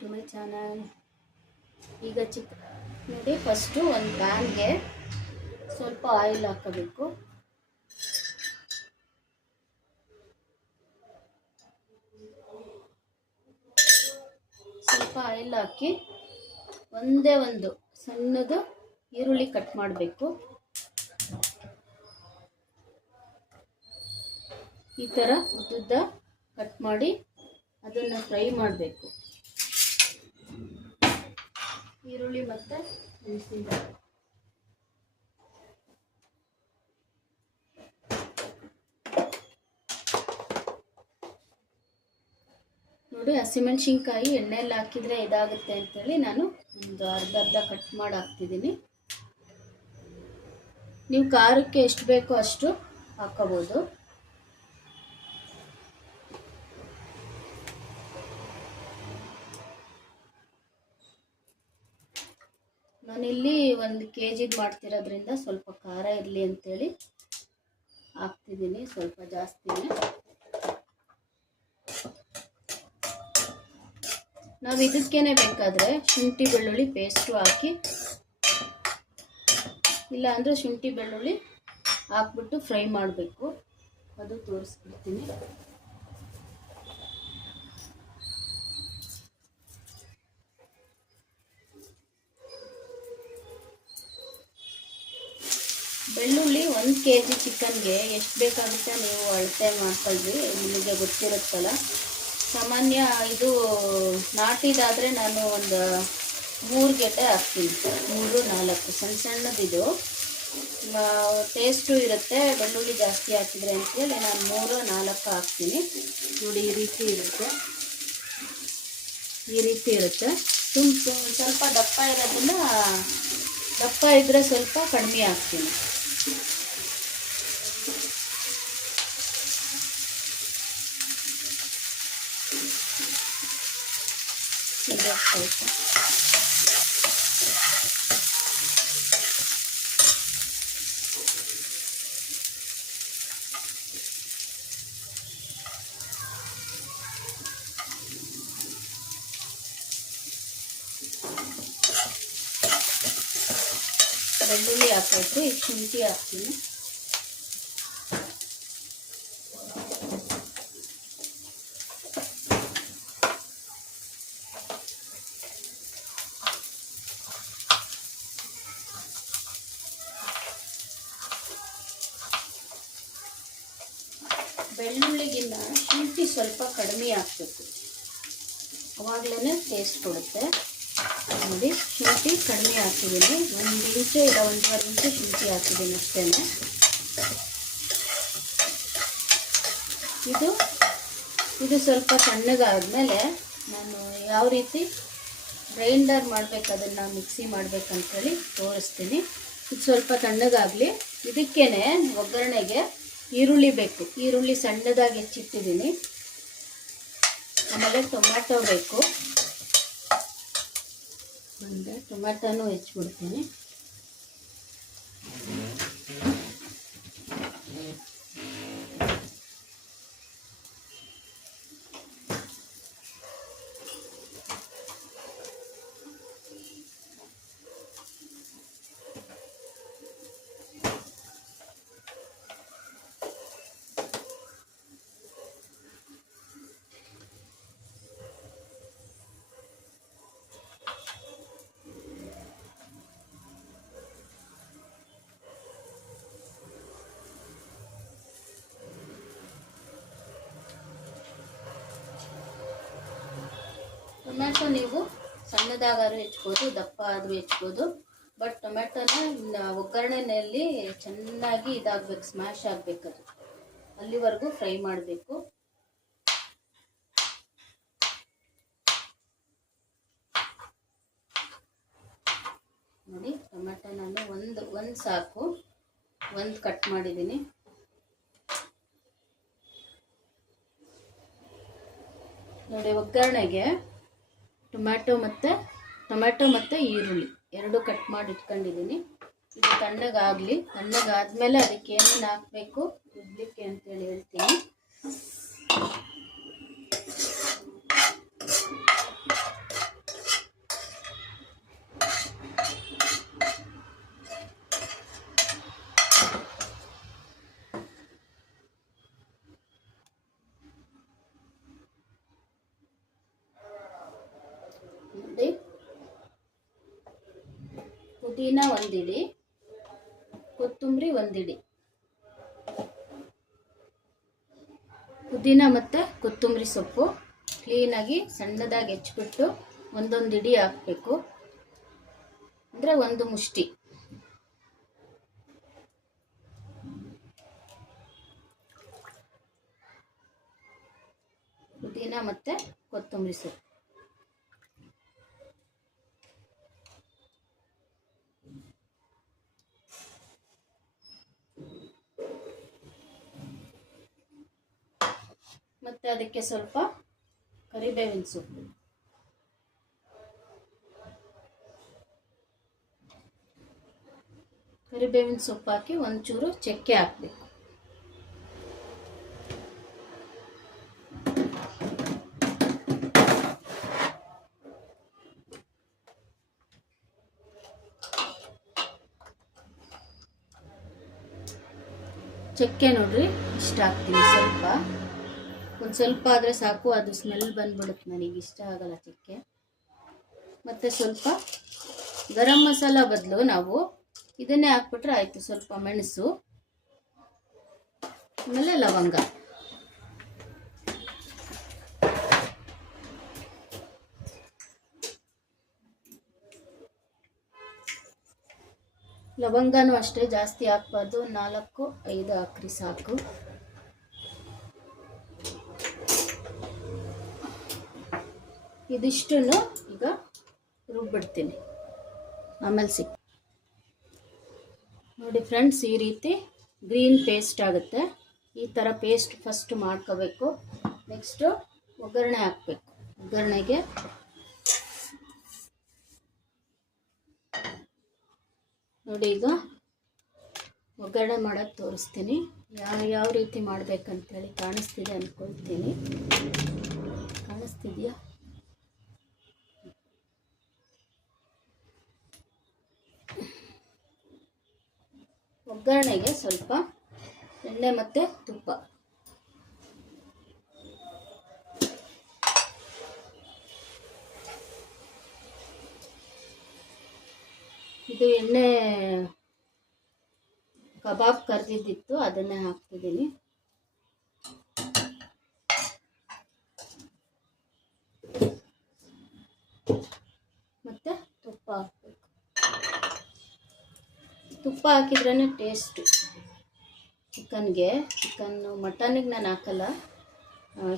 To my channel. ಈಗ ನೋಡಿ, first ಒಂದು ಪ್ಯಾನ್ಗೆ ಸ್ವಲ್ಪ ಆಯಿಲ್ ಹಾಕಬೇಕು. ಸ್ವಲ್ಪ ಆಯಿಲ್ ಹಾಕಿ ಒಂದೇ ಒಂದು ಸಣ್ಣದು ಈರುಳ್ಳಿ ಕಟ್ ಮಾಡಬೇಕು. ಈ ಥರ ಉದ್ದುದ್ದ ಕಟ್ ಮಾಡಿ ಅದನ್ನು ಫ್ರೈ ಮಾಡಬೇಕು. ಈರುಳ್ಳಿ ಮತ್ತು ಮೆಣಸಿನಕಾಯಿ ನೋಡಿ, ಹಸಿಮೆಣಸಿನ್ಕಾಯಿ ಎಣ್ಣೆಯಲ್ಲಿ ಹಾಕಿದರೆ ಇದಾಗುತ್ತೆ ಅಂತೇಳಿ ನಾನು ಒಂದು ಅರ್ಧ ಕಟ್ ಮಾಡಿ ಹಾಕ್ತಿದ್ದೀನಿ. ನೀವು ಖಾರಕ್ಕೆ ಎಷ್ಟು ಬೇಕೋ ಅಷ್ಟು ಹಾಕೋಬೋದು. ನಾನಿಲ್ಲಿ 1 kg ಮಾಡ್ತಿರೋದ್ರಿಂದ ಸ್ವಲ್ಪ ಖಾರ ಇರಲಿ ಅಂತೇಳಿ ಹಾಕ್ತಿದ್ದೀನಿ, ಸ್ವಲ್ಪ ಜಾಸ್ತಿನೇ. ನಾವು ಇದಕ್ಕೇನೆ ಬೇಕಾದರೆ ಶುಂಠಿ ಬೆಳ್ಳುಳ್ಳಿ ಪೇಸ್ಟು ಹಾಕಿ, ಇಲ್ಲ ಅಂದರೆ ಶುಂಠಿ ಬೆಳ್ಳುಳ್ಳಿ ಹಾಕ್ಬಿಟ್ಟು ಫ್ರೈ ಮಾಡಬೇಕು. ಅದು ತೋರಿಸ್ಬಿಡ್ತೀನಿ. ಬೆಳ್ಳುಳ್ಳಿ 1 kg ಚಿಕನ್ಗೆ ಎಷ್ಟು ಬೇಕಾಗುತ್ತೆ ನೀವು ಅಳತೆ ಮಾಡ್ಕೊಳ್ರಿ, ನಿಮಗೆ ಗೊತ್ತಿರುತ್ತಲ್ಲ. ಸಾಮಾನ್ಯ ಇದು ನಾಟಿದಾದರೆ ನಾನು ಒಂದು 3 ಗೆಡ್ಡೆ ಹಾಕ್ತೀನಿ, 3-4 ಸಣ್ಣದಿದು. ಟೇಸ್ಟು ಇರುತ್ತೆ ಬೆಳ್ಳುಳ್ಳಿ ಜಾಸ್ತಿ ಹಾಕಿದರೆ ಅಂತೇಳಿ ನಾನು 3-4 ಹಾಕ್ತೀನಿ. ನೋಡಿ, ಈ ರೀತಿ ಇರುತ್ತೆ. ಸ್ವಲ್ಪ ದಪ್ಪ ಇರೋದನ್ನ, ದಪ್ಪ ಇದ್ದರೆ ಸ್ವಲ್ಪ ಕಡಿಮೆ ಹಾಕ್ತೀನಿ. ಬೆಳ್ಳುಳ್ಳಿ ಹಾಕೋದು, ಈಗ ಶುಂಠಿ ಹಾಕ್ತೀನಿ. ಬೆಳ್ಳುಳ್ಳಿಗಿನ್ನ ಶುಂಠಿ ಸ್ವಲ್ಪ ಕಡಿಮೆ ಹಾಕಬೇಕು, ಅವಾಗಲೇ ಟೇಸ್ಟ್ ಕೊಡುತ್ತೆ. ನೋಡಿ, ಶುಂಠಿ ಕಡಿಮೆ ಹಾಕಿದ್ದೀನಿ, 1 ಇಂಚು ಇಲ್ಲ 1.5 ಇಂಚು ಶುಂಠಿ ಹಾಕಿದ್ದೀನಿ ಅಷ್ಟೇ. ಇದು ಸ್ವಲ್ಪ ತಣ್ಣಗಾದ್ಮೇಲೆ ನಾನು ಯಾವ ರೀತಿ ಗ್ರೈಂಡರ್ ಮಾಡಬೇಕು, ಅದನ್ನು ಮಿಕ್ಸಿ ಮಾಡಬೇಕಂತೇಳಿ ತೋರಿಸ್ತೀನಿ. ಇದು ಸ್ವಲ್ಪ ತಣ್ಣಗಾಗಲಿ. ಇದಕ್ಕೇನೆ ಒಗ್ಗರಣೆಗೆ ಈರುಳ್ಳಿ ಬೇಕು. ಈರುಳ್ಳಿ ಸಣ್ಣದಾಗಿ ಹೆಚ್ಚಿಟ್ಟಿದ್ದೀನಿ. ಆಮೇಲೆ ಟೊಮ್ಯಾಟೊ ಬೇಕು, ಟೊಮ್ಯಾಟೊನೂ ಹೆಚ್ಚಿಬಿಡ್ತೀನಿ. ಟೊಮ್ಯಾಟೊ ನೀವು ಸಣ್ಣದಾಗಾದ್ರೂ ಹೆಚ್ಬೋದು, ದಪ್ಪ ಆದರೂ ಹೆಚ್ಬೋದು. ಬಟ್ ಟೊಮ್ಯಾಟೊನ ಒಗ್ಗರಣೆಯಲ್ಲಿ ಚೆನ್ನಾಗಿ ಇದಾಗಬೇಕು, ಸ್ಮ್ಯಾಶ್ ಆಗಬೇಕು. ಅದು ಅಲ್ಲಿವರೆಗೂ ಫ್ರೈ ಮಾಡಬೇಕು. ನೋಡಿ, ಟೊಮ್ಯಾಟೊ ನಾನು ಒಂದು ಸಾಕು, 1 ಕಟ್ ಮಾಡಿದ್ದೀನಿ. ನೋಡಿ, ಒಗ್ಗರಣೆಗೆ ಟೊಮ್ಯಾಟೊ ಮತ್ತು ಈರುಳ್ಳಿ 2 ಕಟ್ ಮಾಡಿ ಇಟ್ಕೊಂಡಿದ್ದೀನಿ. ಇದು ತಣ್ಣಗಾಗಲಿ. ತಣ್ಣಗಾದ್ಮೇಲೆ ಅದಕ್ಕೆ ಏನೇನು ಹಾಕಬೇಕು ರುಬ್ಲಿಕ್ಕೆ ಅಂತೇಳಿ ಹೇಳ್ತೀನಿ. ಪುದೀನ ಒಂದಿಡಿ, ಕೊತ್ತಂಬರಿ ಒಂದಿಡಿ. ಪುದೀನ ಮತ್ತು ಕೊತ್ತಂಬರಿ ಸೊಪ್ಪು ಕ್ಲೀನಾಗಿ ಸಣ್ಣದಾಗಿ ಹೆಚ್ಚಿಬಿಟ್ಟು ಒಂದೊಂದು ಇಡಿ ಹಾಕಬೇಕು, ಅಂದರೆ ಒಂದು ಮುಷ್ಟಿ. ಪುದೀನ ಮತ್ತು ಕೊತ್ತಂಬರಿ ಸೊಪ್ಪು. ಮತ್ತು ಅದಕ್ಕೆ ಸ್ವಲ್ಪ ಕರಿಬೇವಿನ ಸೊಪ್ಪು. ಕರಿಬೇವಿನ ಸೊಪ್ಪು ಹಾಕಿ ಒಂಚೂರು ಚಕ್ಕೆ ಹಾಕಬೇಕು. ಚಕ್ಕೆ ನೋಡ್ರಿ ಇಷ್ಟ ಹಾಕ್ತೀನಿ, ಒಂದು ಸ್ವಲ್ಪ ಆದರೆ ಸಾಕು, ಅದು ಸ್ಮೆಲ್ ಬಂದ್ಬಿಡುತ್ತೆ, ನನಗೆ ಇಷ್ಟ ಆಗಲ್ಲ ಚಕ್ಕೆ. ಮತ್ತು ಸ್ವಲ್ಪ ಗರಂ ಮಸಾಲ ಬದಲು ನಾವು ಇದನ್ನೇ ಹಾಕ್ಬಿಟ್ರೆ ಆಯಿತು. ಸ್ವಲ್ಪ ಮೆಣಸು, ಆಮೇಲೆ ಲವಂಗ. ಲವಂಗನೂ ಅಷ್ಟೇ ಜಾಸ್ತಿ ಹಾಕ್ಬಾರ್ದು, 4-5 ಹಾಕ್ರಿ ಸಾಕು. ಇದಿಷ್ಟನ್ನು ಈಗ ರುಬ್ಬಿಡ್ತೀನಿ, ಆಮೇಲೆ ಸಿಕ್. ನೋಡಿ ಫ್ರೆಂಡ್ಸ್, ಈ ರೀತಿ ಗ್ರೀನ್ ಪೇಸ್ಟ್ ಆಗುತ್ತೆ. ಈ ಥರ ಪೇಸ್ಟ್ ಫಸ್ಟ್ ಮಾಡ್ಕೋಬೇಕು. ನೆಕ್ಸ್ಟು ಒಗ್ಗರಣೆ ಹಾಕಬೇಕು. ಒಗ್ಗರಣೆಗೆ ನೋಡಿ, ಈಗ ಒಗ್ಗರಣೆ ಮಾಡೋಕ್ಕೆ ತೋರಿಸ್ತೀನಿ, ಯಾವ ರೀತಿ ಮಾಡಬೇಕಂತೇಳಿ. ಕಾಣಿಸ್ತಿದೆ ಅಂದ್ಕೊಳ್ತೀನಿ, ಕಾಣಿಸ್ತಿದೆಯಾ? ಒಗ್ಗರಣೆಗೆ ಸ್ವಲ್ಪ ಎಣ್ಣೆ ಮತ್ತು ತುಪ್ಪ. ಇದು ಎಣ್ಣೆ ಕಬಾಬ್ ಕರ್ದಿದ್ದಿತ್ತು, ಅದನ್ನೇ ಹಾಕ್ತಿದ್ದೀನಿ. ಮತ್ತು ತುಪ್ಪ ಹಾಕಬೇಕು. ತುಪ್ಪ ಹಾಕಿದ್ರೇ ಟೇಸ್ಟು ಚಿಕನ್ಗೆ. ಮಟನ್ನಿಗೆ ನಾನು ಹಾಕಲ್ಲ,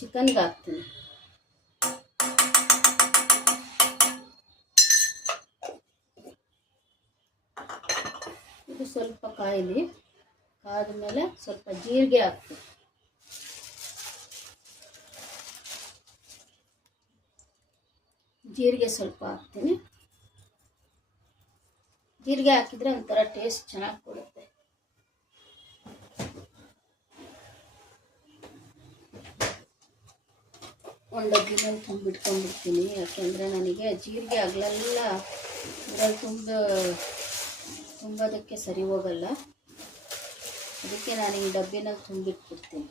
ಚಿಕನ್ಗೆ ಹಾಕ್ತೀನಿ. ಇದು ಸ್ವಲ್ಪ ಕಾಯಿಲಿ, ಕಾದ್ಮೇಲೆ ಸ್ವಲ್ಪ ಜೀರಿಗೆ ಹಾಕ್ತೀನಿ. ಜೀರಿಗೆ ಸ್ವಲ್ಪ ಹಾಕ್ತೀನಿ. ಜೀರಿಗೆ ಹಾಕಿದರೆ ಒಂಥರ ಟೇಸ್ಟ್ ಚೆನ್ನಾಗಿ ಕೊಡುತ್ತೆ. ಒಂದು ಡಬ್ಬಿನಲ್ಲಿ ತುಂಬಿಟ್ಕೊಂಡ್ಬಿಡ್ತೀನಿ, ಯಾಕೆಂದರೆ ನನಗೆ ಜೀರಿಗೆ ಹಗಲೆಲ್ಲ ಇದರಲ್ಲಿ ತುಂಬೋದಕ್ಕೆ ಸರಿ ಹೋಗಲ್ಲ. ಅದಕ್ಕೆ ನಾನು ಈ ಡಬ್ಬಿನಲ್ಲಿ ತುಂಬಿಟ್ಬಿಡ್ತೀನಿ.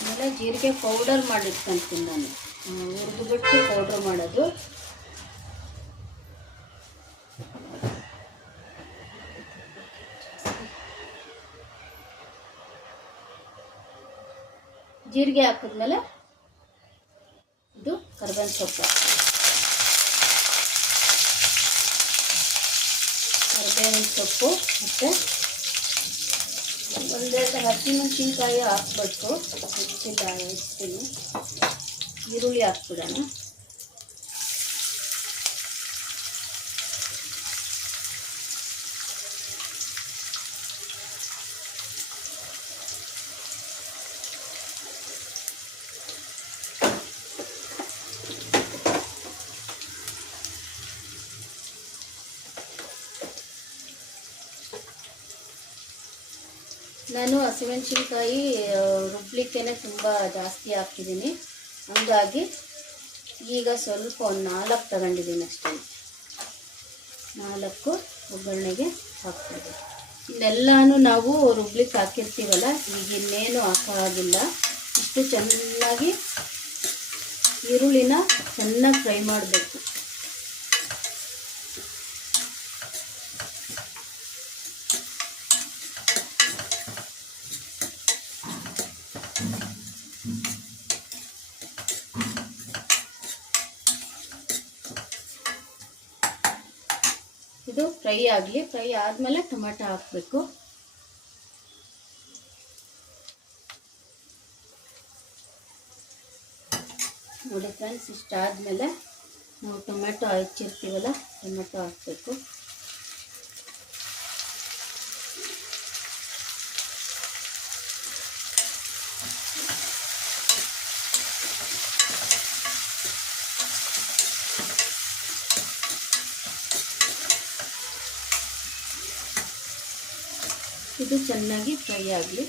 ಆಮೇಲೆ ಜೀರಿಗೆ ಪೌಡರ್ ಮಾಡಿಟ್ಕೊಂತೀನಿ ನಾನು, ಹುರಿದ್ಬಿಟ್ಟು ಪೌಡ್ರ್ ಮಾಡೋದು. ಜೀರಿಗೆ ಹಾಕಿದ್ಮೇಲೆ ಇದು ಕರಿಬೇವಿನ ಸೊಪ್ಪು, ಮತ್ತು ಒಂದೆರಡು ಹಸಿಮೆಣಸಿನ್ಕಾಯಿ ಹಾಕ್ಬಿಟ್ಟು ಹೆಚ್ಚಿದ್ದೀನಿ. ಈರುಳ್ಳಿ ಹಾಕ್ಬಿಡೋಣ. ನಾನು ಹಸಿಮೆಣಸಿನ್ಕಾಯಿ ರುಬ್ಲಿಕ್ಕೇ ತುಂಬ ಜಾಸ್ತಿ ಹಾಕ್ತಿದ್ದೀನಿ, ಹಂಗಾಗಿ ಈಗ ಸ್ವಲ್ಪ ಒಂದು 4 ತಗೊಂಡಿದ್ದೀನಿ ಅಷ್ಟೇ. 4 ಒಗ್ಗರಣೆಗೆ ಹಾಕ್ತಿದ್ದೀನಿ. ಇನ್ನೆಲ್ಲನೂ ನಾವು ರುಬ್ಲಿಕ್ಕೆ ಹಾಕಿರ್ತೀವಲ್ಲ, ಈಗ ಇನ್ನೇನು ಹಾಕೋದಿಲ್ಲ. ಇಷ್ಟು ಚೆನ್ನಾಗಿ ಈರುಳ್ಳಿನ ಚೆನ್ನಾಗಿ ಫ್ರೈ ಮಾಡಬೇಕು. ಇದು ಫ್ರೈ ಆಗಲಿ. ಫ್ರೈ ಆದಮೇಲೆ ಟೊಮೆಟೊ ಹಾಕಬೇಕು. ನೋಡಿ ಫ್ರೆಂಡ್ಸ್, ಇಷ್ಟಾದಮೇಲೆ ನಾವು ಟೊಮೆಟೊ ಹೆಚ್ಚಿರ್ತೀವಲ್ಲ, ಟೊಮೆಟೊ ಹಾಕಬೇಕು. ಇದು ಚೆನ್ನಾಗಿ ಫ್ರೈ ಆಗಲಿ.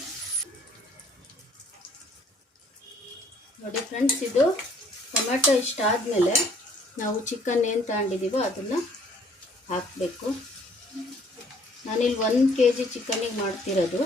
ನೋಡಿ ಫ್ರೆಂಡ್ಸ್, ಇದು ಟೊಮೆಟೊ ಇಷ್ಟಾದಮೇಲೆ ನಾವು ಚಿಕನ್ ಏನು ತಗೊಂಡಿದ್ದೀವೋ ಅದನ್ನು ಹಾಕಬೇಕು. ನಾನಿಲ್ಲಿ 1 kg ಚಿಕನ್ನಿಗೆ ಮಾಡ್ತಿರೋದು.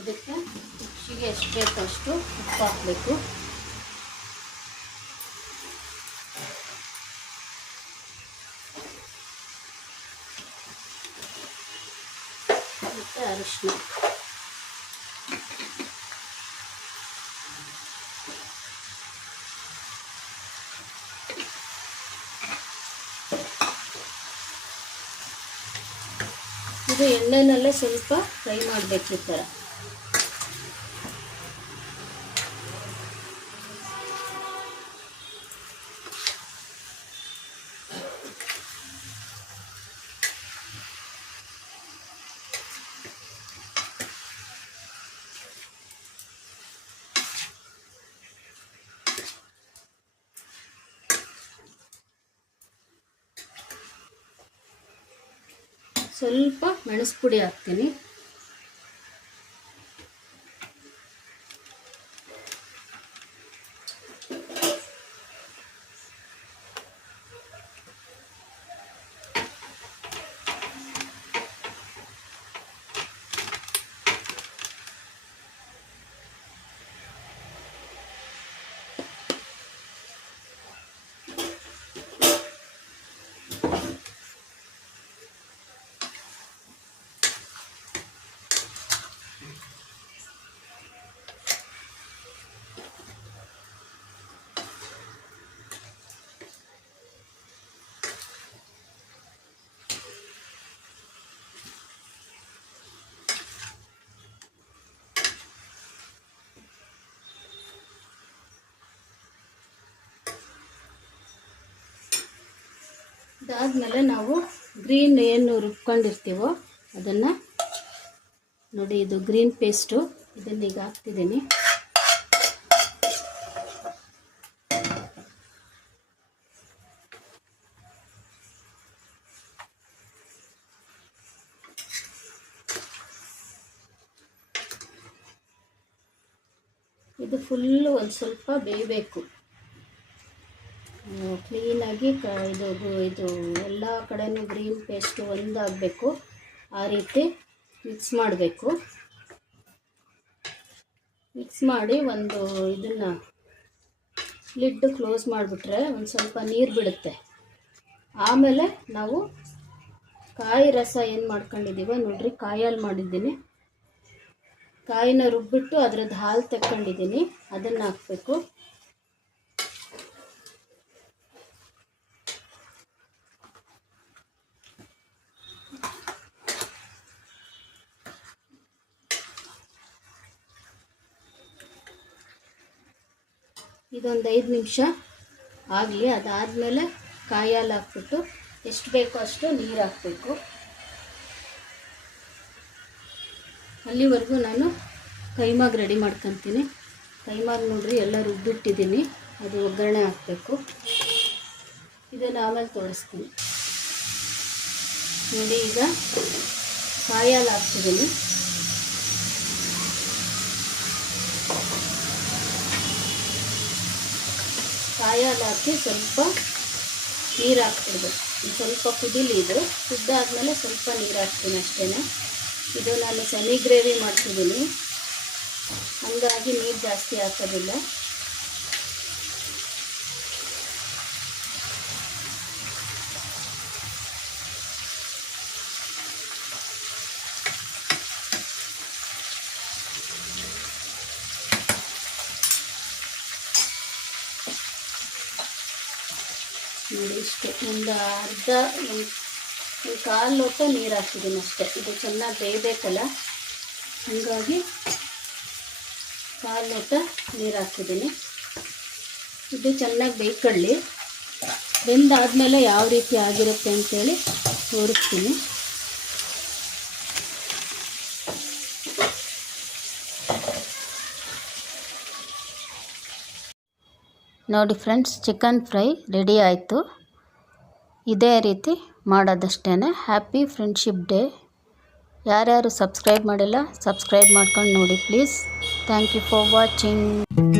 ಇದಕ್ಕೆ ರುಚಿಗೆ ಎಷ್ಟು ಬೇಕೋ ಅಷ್ಟು ಉಪ್ಪು ಹಾಕಬೇಕು. ಮತ್ತು ಅರಿಶಿನ. ಇದು ಎಣ್ಣೆನಲ್ಲೇ ಸ್ವಲ್ಪ ಫ್ರೈ ಮಾಡಬೇಕು ಈ ಥರ. ಸ್ವಲ್ಪ ಮೆಣಸು ಪುಡಿ ಹಾಕ್ತೀನಿ. ಇದಾದಮೇಲೆ ನಾವು ಗ್ರೀನ್ ಏನು ರುಬ್ಕೊಂಡಿರ್ತೀವೋ ಅದನ್ನು ನೋಡಿ ಇದು ಗ್ರೀನ್ ಪೇಸ್ಟು, ಇದನ್ನೀಗ ಹಾಕ್ತಿದ್ದೀನಿ. ಇದು ಫುಲ್ಲು ಒಂದು ಸ್ವಲ್ಪ ಬೇಯಬೇಕು, ಕ್ಲೀನಾಗಿ ಇದು ಎಲ್ಲ ಕಡೆನೂ ಗ್ರೀನ್ ಪೇಸ್ಟು ಒಂದಾಗಬೇಕು. ಆ ರೀತಿ ಮಿಕ್ಸ್ ಮಾಡಬೇಕು. ಮಿಕ್ಸ್ ಮಾಡಿ ಒಂದು ಇದನ್ನು ಲಿಡ್ ಕ್ಲೋಸ್ ಮಾಡಿಬಿಟ್ರೆ ಒಂದು ಸ್ವಲ್ಪ ನೀರು ಬಿಡುತ್ತೆ. ಆಮೇಲೆ ನಾವು ಕಾಯಿ ರಸ ಏನು ಮಾಡ್ಕೊಂಡಿದ್ದೀವೋ ನೋಡ್ರಿ, ಕಾಯಲ್ಲಿ ಮಾಡಿದ್ದೀನಿ. ಕಾಯಿನ ರುಬ್ಬಿಟ್ಟು ಅದ್ರದ್ದು ಹಾಲು ತಗೊಂಡಿದ್ದೀನಿ, ಅದನ್ನು ಹಾಕಬೇಕು. ಇದೊಂದು 5 ನಿಮಿಷ ಆಗಲಿ. ಅದಾದಮೇಲೆ ಕಾಯಿ ಹಾಲು ಹಾಕ್ಬಿಟ್ಟು ಎಷ್ಟು ಬೇಕೋ ಅಷ್ಟು ನೀರು ಹಾಕಬೇಕು. ಅಲ್ಲಿವರೆಗೂ ನಾನು ಕೈಮಾಗ್ ರೆಡಿ ಮಾಡ್ಕೊತೀನಿ. ಕೈಮಾಗ್ ನೋಡ್ರಿ ಎಲ್ಲ ರುಬ್ಬಿಟ್ಟಿದ್ದೀನಿ, ಅದು ಒಗ್ಗರಣೆ ಹಾಕಬೇಕು. ಇದನ್ನು ಆಮೇಲೆ ತೋರಿಸ್ತೀನಿ. ನೋಡಿ ಈಗ ಕಾಯಿ ಹಾಲು ಹಾಕ್ತಿದ್ದೀನಿ. ಕಾಯಿ ಹಾಲು ಹಾಕಿ ಸ್ವಲ್ಪ ನೀರು ಹಾಕ್ತಿರ್ಬೇಕು. ಸ್ವಲ್ಪ ಕುದೀಲಿ. ಇದು ಕುದ್ದಾದ್ಮೇಲೆ ಸ್ವಲ್ಪ ನೀರು ಹಾಕ್ತೀನಿ ಅಷ್ಟೇ. ಇದು ನಾನು ಸೆಮಿ ಗ್ರೇವಿ ಮಾಡ್ತಿದ್ದೀನಿ, ಹಾಗಾಗಿ ನೀರು ಜಾಸ್ತಿ ಹಾಕೋದಿಲ್ಲ. ನೋಡಿ ಇಷ್ಟು ಒಂದು ಕಾಲು ಲೋಟ ನೀರು ಹಾಕ್ತಿದ್ದೀನಿ ಅಷ್ಟೇ. ಇದು ಚೆನ್ನಾಗಿ ಬೇಯಬೇಕಲ್ಲ, ಹಾಗಾಗಿ ಕಾಲು ಲೋಟ ನೀರು ಹಾಕ್ತಿದ್ದೀನಿ. ಇದು ಚೆನ್ನಾಗಿ ಬೇಯ್ಕೊಳ್ಳಿ. ಬೆಂದಾದಮೇಲೆ ಯಾವ ರೀತಿ ಆಗಿರುತ್ತೆ ಅಂತೇಳಿ ತೋರಿಸ್ತೀನಿ. ನೋಡಿ ಫ್ರೆಂಡ್ಸ್, ಚಿಕನ್ ಫ್ರೈ ರೆಡಿ ಆಯಿತು. ಇದೇ ರೀತಿ ಮಾಡೋದಷ್ಟೇ. Happy friendship day. ಯಾರ್ಯಾರು ಸಬ್ಸ್ಕ್ರೈಬ್ ಮಾಡಿಲ್ಲ, ಸಬ್ಸ್ಕ್ರೈಬ್ ಮಾಡ್ಕೊಂಡು ನೋಡಿ please. Thank you for watching.